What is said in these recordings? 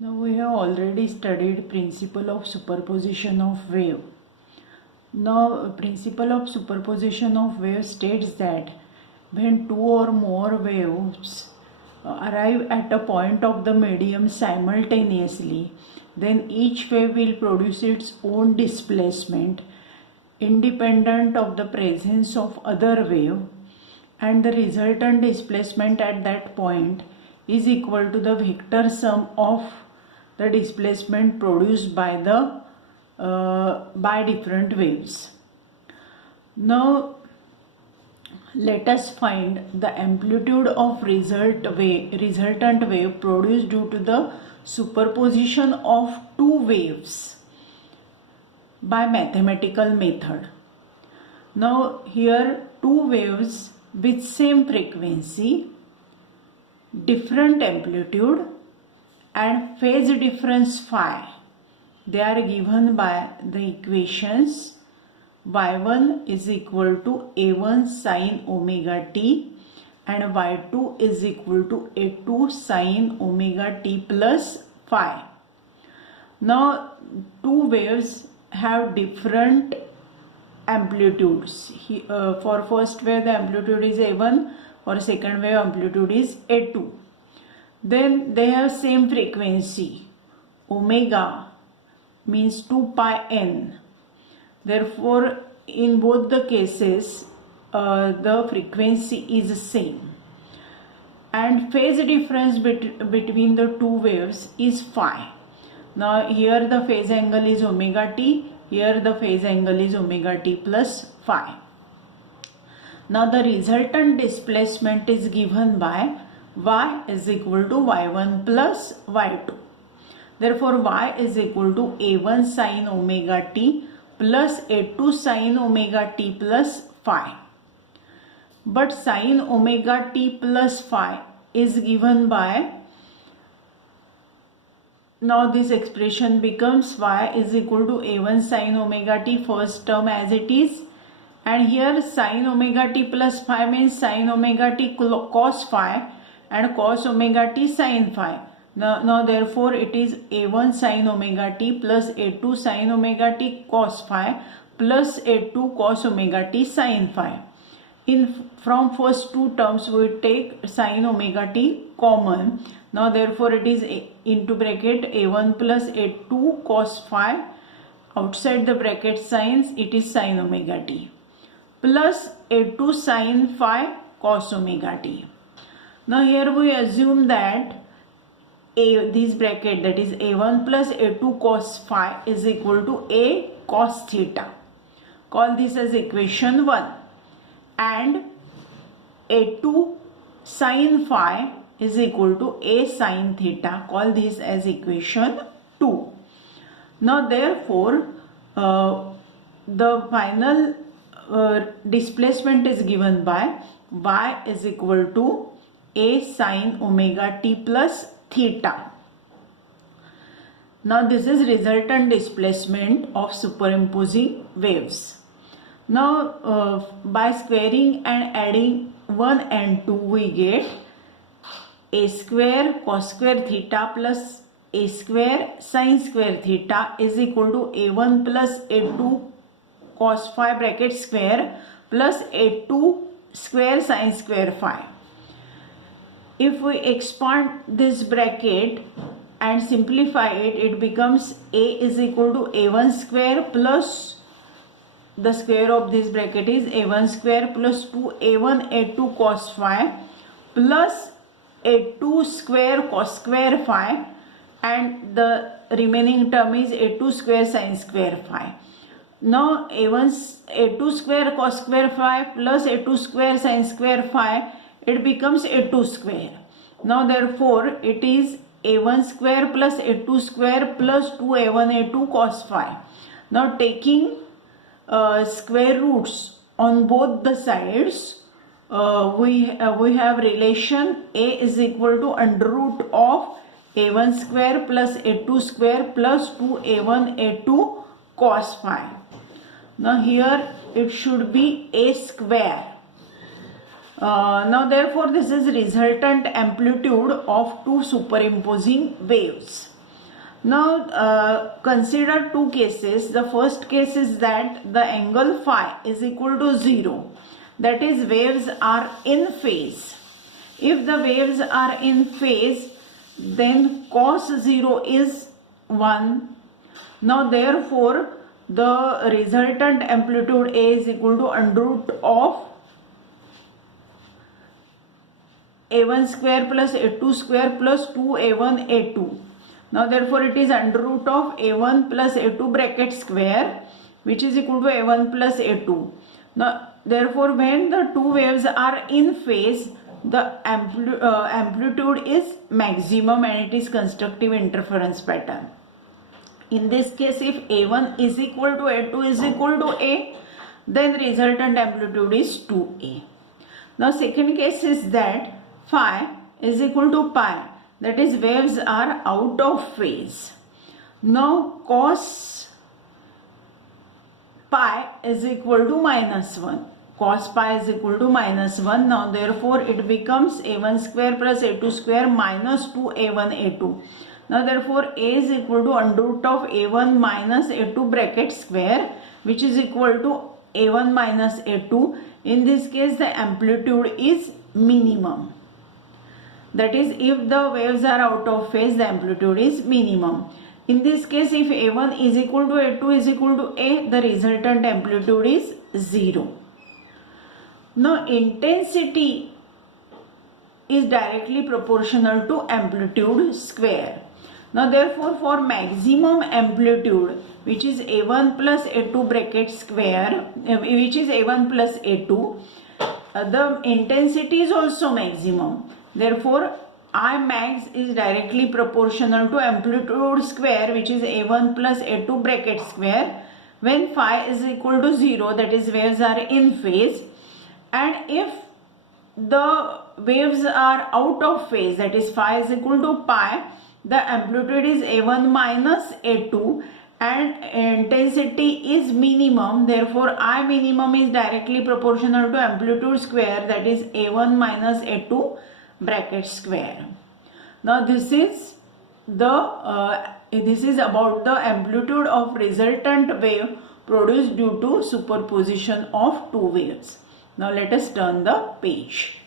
Now we have already studied principle of superposition of wave. Now principle of superposition of wave states that when two or more waves arrive at a point of the medium simultaneously, then each wave will produce its own displacement independent of the presence of other wave, and the resultant displacement at that point is equal to the vector sum of the displacement produced by the by different waves. Now let us find the amplitude of resultant wave produced due to the superposition of two waves by mathematical method. Now here two waves with same frequency, different amplitude and phase difference phi, they are given by the equations y1 is equal to a1 sin omega t and y2 is equal to a2 sin omega t plus phi. Now two waves have different amplitudes. For first wave the amplitude is a1, for second wave amplitude is a2. Then they have same frequency, omega means 2 pi n. Therefore in both the cases the frequency is same, and phase difference between the two waves is phi. Now here the phase angle is omega t, here the phase angle is omega t plus phi. Now the resultant displacement is given by y is equal to y1 plus y2. Therefore y is equal to a1 sin omega t plus a2 sin omega t plus phi. But sin omega t plus phi is given by, now this expression becomes y is equal to a1 sin omega t, first term as it is, and here sin omega t plus phi means sin omega t cos phi and cos omega t sin phi. Now therefore it is a1 sin omega t plus a2 sin omega t cos phi plus a2 cos omega t sin phi. From first two terms we take sin omega t common. Now therefore it is into bracket a1 plus a2 cos phi, outside the bracket signs it is sin omega t, plus a2 sin phi cos omega t. Now here we assume that this bracket, that is a1 plus a2 cos phi is equal to a cos theta. Call this as equation 1. And a2 sin phi is equal to a sin theta. Call this as equation 2. Now therefore the final displacement is given by y is equal to a sin omega t plus theta. Now this is resultant displacement of superimposing waves. Now by squaring and adding 1 and 2 we get a square cos square theta plus a square sin square theta is equal to a1 plus a2 cos phi bracket square plus a2 square sin square phi. If we expand this bracket and simplify it, it becomes a is equal to a1 square plus the square of this bracket is a1 square plus 2a1 a2 cos phi plus a2 square cos square phi, and the remaining term is a2 square sin square phi. Now a2 square cos square phi plus a2 square sin square phi, it becomes a2 square. Now therefore it is a1 square plus a2 square plus 2a1 a2 cos phi. Now taking square roots on both the sides, we have relation a is equal to under root of a1 square plus a2 square plus 2a1 a2 cos phi. Now here it should be a square. Now therefore this is resultant amplitude of two superimposing waves. Now consider two cases. The first case is that the angle phi is equal to 0. That is, waves are in phase. If the waves are in phase, then cos 0 is 1. Now therefore the resultant amplitude A is equal to under root of A1 square plus A2 square plus 2A1 A2. Now therefore it is under root of A1 plus A2 bracket square, which is equal to A1 plus A2. Now therefore when the two waves are in phase, the amplitude is maximum and it is constructive interference pattern. In this case, if A1 is equal to A2 is equal to A, then resultant amplitude is 2A. Now second case is that phi is equal to pi, that is, waves are out of phase. Now cos pi is equal to minus 1. Cos pi is equal to minus 1. Now therefore it becomes A1 square plus A2 square minus 2A1 A2. Now therefore A is equal to under root of A1 minus A2 bracket square, which is equal to A1 minus A2. In this case the amplitude is minimum. That is, if the waves are out of phase, the amplitude is minimum. In this case, if A1 is equal to A2 is equal to A, the resultant amplitude is 0. Now intensity is directly proportional to amplitude square. Now therefore for maximum amplitude, which is A1 plus A2 bracket square, which is A1 plus A2, the intensity is also maximum. Therefore I max is directly proportional to amplitude square, which is A1 plus A2 bracket square, when phi is equal to 0, that is, waves are in phase. And if the waves are out of phase, that is, phi is equal to pi, the amplitude is A1 minus A2 and intensity is minimum. Therefore I minimum is directly proportional to amplitude square, that is A1 minus A2 bracket square. Now this is about the amplitude of resultant wave produced due to superposition of two waves. Now let us turn the page.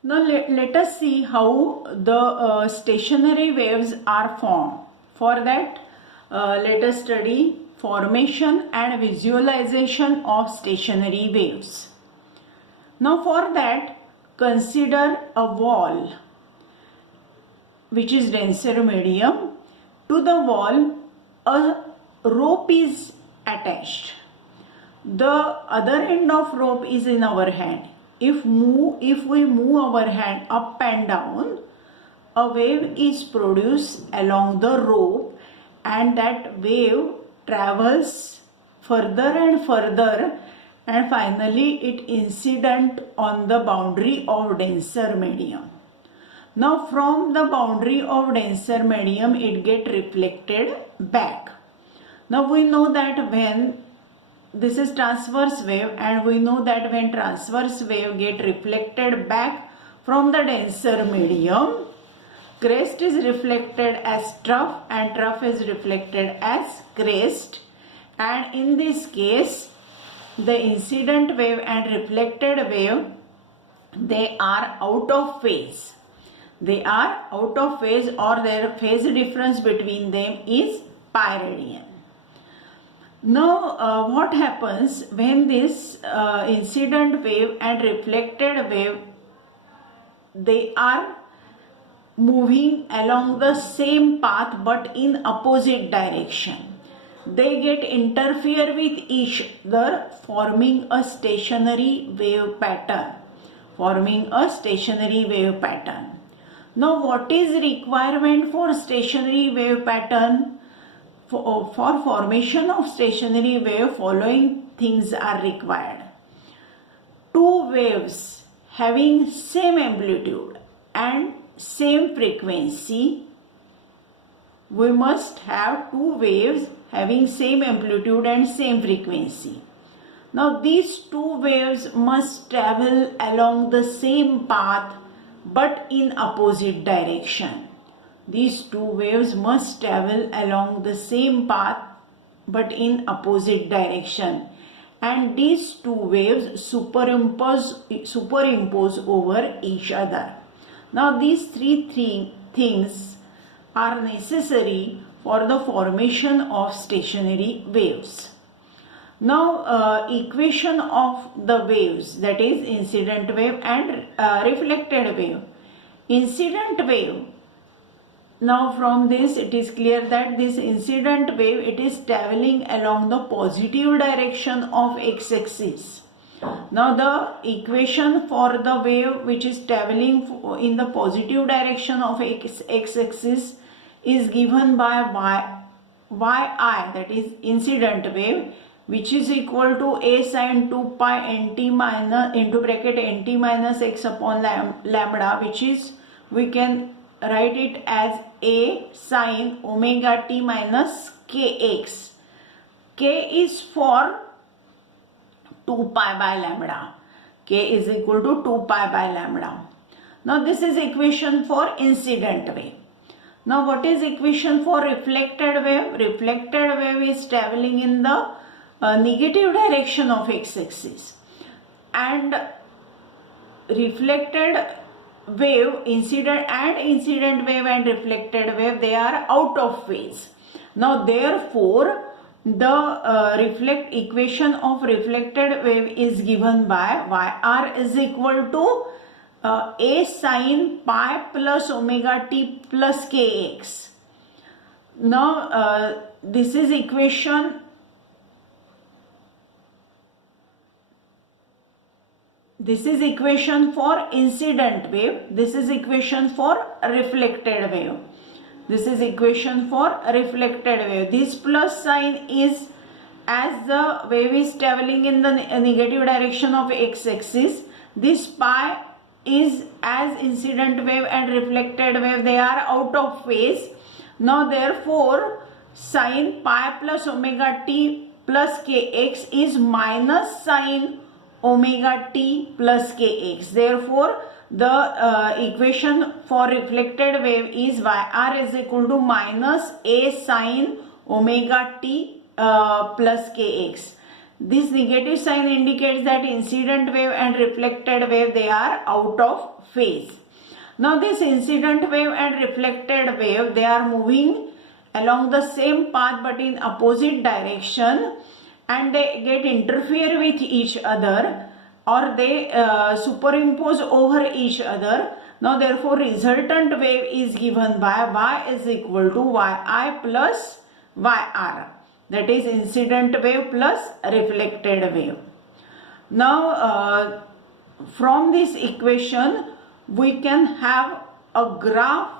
Now let us see how the stationary waves are formed. For that, let us study formation and visualization of stationary waves. Now for that, consider a wall which is denser medium. To the wall a rope is attached. The other end of rope is in our hand. If we move our hand up and down, a wave is produced along the rope, and that wave travels further and further, and finally it incident on the boundary of denser medium. Now from the boundary of denser medium it get reflected back. Now we know that when this is transverse wave, and we know that when transverse wave get reflected back from the denser medium, crest is reflected as trough and trough is reflected as crest, and in this case the incident wave and reflected wave, they are out of phase. They are out of phase, or their phase difference between them is pi radian. Now what happens when this incident wave and reflected wave, they are moving along the same path but in opposite direction? They get interfere with each other, forming a stationary wave pattern. Now what is requirement for stationary wave pattern? For formation of stationary wave, following things are required. Two waves having same amplitude and same frequency. We must have two waves having same amplitude and same frequency. Now these two waves must travel along the same path but in opposite direction. These two waves must travel along the same path but in opposite direction, and these two waves superimpose over each other. Now these three things are necessary for the formation of stationary waves. Now equation of the waves, that is incident wave and reflected wave. Incident wave, now from this it is clear that this incident wave, it is traveling along the positive direction of x-axis. Now the equation for the wave which is traveling in the positive direction of x-axis is given by yi, that is incident wave, which is equal to a sin 2 pi nt minus into bracket nt minus x upon lambda, which is, we can write it as a sin omega t minus kx. K is for 2 pi by lambda. K is equal to 2 pi by lambda. Now this is equation for incident wave. Now what is equation for reflected wave? Reflected wave is traveling in the negative direction of x-axis, and reflected wave, incident wave and reflected wave, they are out of phase. Now therefore the equation of reflected wave is given by yr is equal to a sin pi plus omega t plus kx. Now this is equation for incident wave. This is equation for reflected wave. This is equation for reflected wave. This plus sign is as the wave is traveling in the negative direction of x-axis. This pi is as incident wave and reflected wave, they are out of phase. Now therefore sin pi plus omega t plus kx is minus sin omega t plus kx. Therefore the equation for reflected wave is yr is equal to minus a sin omega t plus kx. This negative sign indicates that incident wave and reflected wave, they are out of phase. Now this incident wave and reflected wave, they are moving along the same path but in opposite direction, and they get interfere with each other, or they superimpose over each other. Now therefore resultant wave is given by y is equal to yi plus yr, that is incident wave plus reflected wave. Now from this equation we can have a graph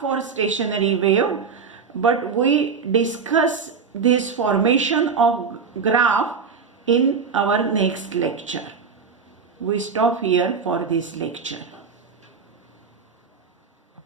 for stationary wave, but we discuss this formation of graph in our next lecture. We stop here for this lecture.